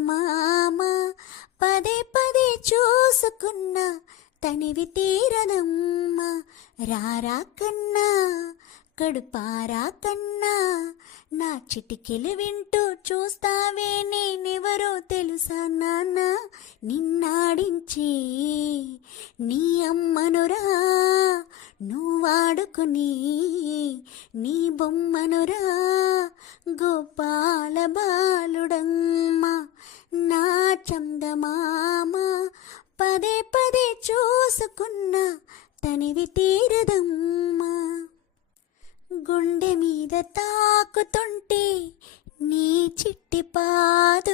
చందమామ పదే పదే చూసుకున్న తనివి తీరదమ్మా. రారా కన్నా కడుపారా కన్నా నా చిటికెలు వింటూ చూస్తావే నేనెవరో తెలుసా నాన్న. నిన్నాడించి నీ అమ్మనురా నువ్వాడుకుని నీ బొమ్మనురా గోపాల బాలుడమ్మ. నా చందమామ పదే పదే చూసుకున్న తనివి తీరదమ్మా. గుండె మీద తాకుతుంటే నీ చిట్టి పాదు